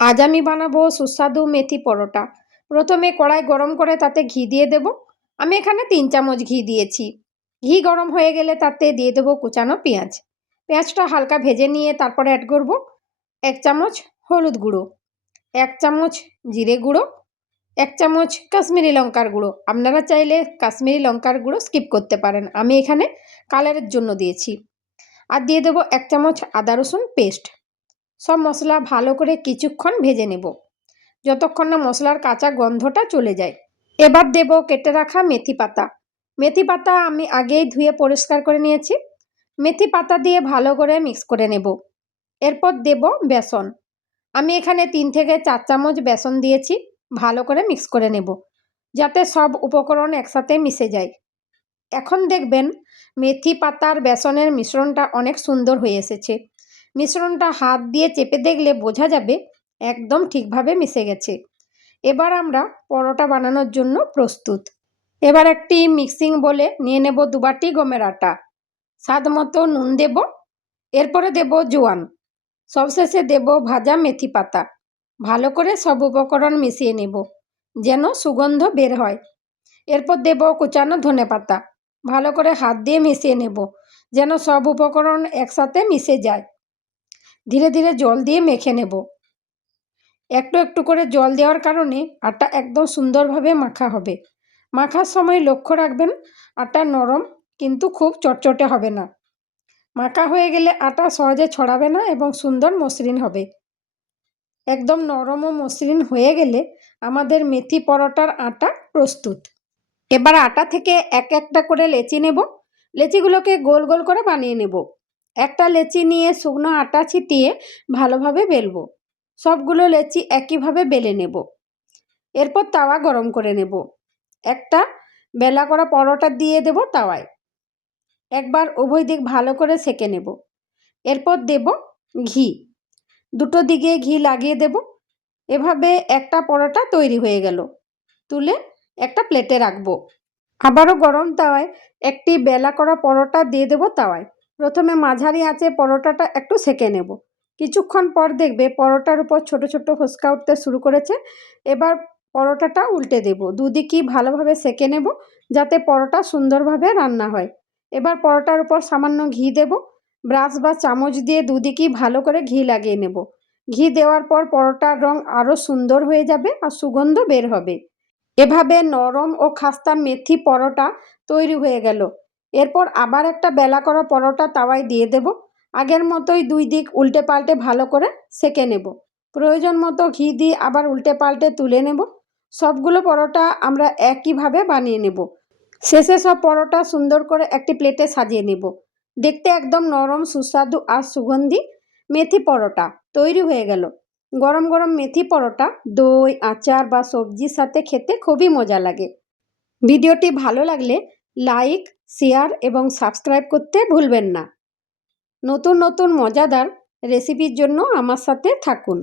আজ আমি বানাবো সুস্বাদু মেথি পরোটা। প্রথমে কড়াই গরম করে তাতে ঘি দিয়ে দেব। আমি এখানে 3 চামচ ঘি দিয়েছি। ঘি গরম হয়ে গেলে তাতে দিয়ে দেবো কুচানো পেঁয়াজ। পেঁয়াজটা হালকা ভেজে নিয়ে তারপরে অ্যাড করব 1 চামচ হলুদ গুঁড়ো, 1 চামচ জিরে গুঁড়ো, 1 চামচ কাশ্মীরি লঙ্কার গুঁড়ো। আপনারা চাইলে কাশ্মীরি লঙ্কার গুঁড়ো স্কিপ করতে পারেন, আমি এখানে কালারের জন্য দিয়েছি। আর দিয়ে দেবো 1 চামচ আদা রসুন পেস্ট। সব মশলা ভালো করে কিছুক্ষণ ভেজে নেব, যতক্ষণ না মশলার কাঁচা গন্ধটা চলে যায়। এবার দেব কেটে রাখা মেথি পাতা। মেথি পাতা আমি আগেই ধুয়ে পরিষ্কার করে নিয়েছি। মেথি পাতা দিয়ে ভালো করে মিক্স করে নেব। এরপর দেব বেসন। আমি এখানে 3 থেকে 4 চামচ বেসন দিয়েছি। ভালো করে মিক্স করে নেব, যাতে সব উপকরণ একসাথে মিশে যায়। এখন দেখবেন মেথি পাতার বেসনের মিশ্রণটা অনেক সুন্দর হয়ে এসেছে। মিশ্রণটা হাত দিয়ে চেপে দেখলে বোঝা যাবে একদম ঠিকভাবে মিশে গেছে। এবার আমরা পরোটা বানানোর জন্য প্রস্তুত। এবার একটি মিক্সিং বোলে নিয়ে নেব 2 বাটি গমের আটা। স্বাদ মতো নুন দেব। এরপরে দেব জোয়ান। সবশেষে দেব ভাজা মেথি পাতা। ভালো করে সব উপকরণ মিশিয়ে নেব যেন সুগন্ধ বের হয়। এরপর দেব কুচানো ধনেপাতা। ভালো করে হাত দিয়ে মিশিয়ে নেব যেন সব উপকরণ একসাথে মিশে যায়। ধীরে ধীরে জল দিয়ে মেখে নেব। একটু একটু করে জল দেওয়ার কারণে আটা একদম সুন্দরভাবে মাখা হবে। মাখার সময় লক্ষ্য রাখবেন আটা নরম কিন্তু খুব চটচটে হবে না। মাখা হয়ে গেলে আটা সহজে ছড়াবে না এবং সুন্দর মসৃণ হবে। একদম নরম ও মসৃণ হয়ে গেলে আমাদের মেথি পরোটার আটা প্রস্তুত। এবার আটা থেকে এক একটা করে লেচি নেব। লেচিগুলোকে গোল গোল করে বানিয়ে নেব। একটা লেচি নিয়ে শুকনো আটা ছিটিয়ে ভালোভাবে বেলবো। সবগুলো লেচি একইভাবে বেলে নেব। এরপর তাওয়া গরম করে নেব। একটা বেলা করা পরোটা দিয়ে দেব তাওয়ায়। একবার উভয় দিক ভালো করে সেঁকে নেব। এরপর দেব ঘি। দুটো দিকে ঘি লাগিয়ে দেব। এভাবে একটা পরোটা তৈরি হয়ে গেল। তুলে একটা প্লেটে রাখবো। আবারও গরম তাওয়ায় একটি বেলা করা পরোটা দিয়ে দেব তাওয়ায়। প্রথমে মাঝারি আঁচে পরোটাটা একটু সেঁকে নেব। কিছুক্ষণ পর দেখবে পরোটার উপর ছোট ছোট ফোস্কা উঠতে শুরু করেছে। এবার পরোটাটা উল্টে দেব। দুদিকই ভালোভাবে সেঁকে নেব যাতে পরোটা সুন্দরভাবে রান্না হয়। এবার পরোটার উপর সামান্য ঘি দেব। ব্রাশ বা চামচ দিয়ে দুদিকই ভালো করে ঘি লাগিয়ে নেব। ঘি দেওয়ার পর পরোটার রং আরও সুন্দর হয়ে যাবে আর সুগন্ধ বের হবে। এভাবে নরম ও খাস্তা মেথি পরোটা তৈরি হয়ে গেল। এরপর আবার একটা বেলা করা পরোটা তাওয়ায় দিয়ে দেব। আগের মতোই 2 দিক উল্টে পাল্টে ভালো করে সেঁকে নেব। প্রয়োজন মতো ঘি দিয়ে আবার উল্টে পাল্টে তুলে নেব। সবগুলো পরোটা আমরা একইভাবে বানিয়ে নেব। শেষে সব পরোটা সুন্দর করে একটি প্লেটে সাজিয়ে নেব। দেখতে একদম নরম, সুস্বাদু আর সুগন্ধি মেথি পরোটা তৈরি হয়ে গেল। গরম গরম মেথি পরোটা দই, আচার বা সবজির সাথে খেতে খুবই মজা লাগে। ভিডিওটি ভালো লাগলে লাইক, শেয়ার এবং সাবস্ক্রাইব করতে ভুলবেন না। নতুন নতুন মজাদার রেসিপির জন্য আমার সাথে থাকুন।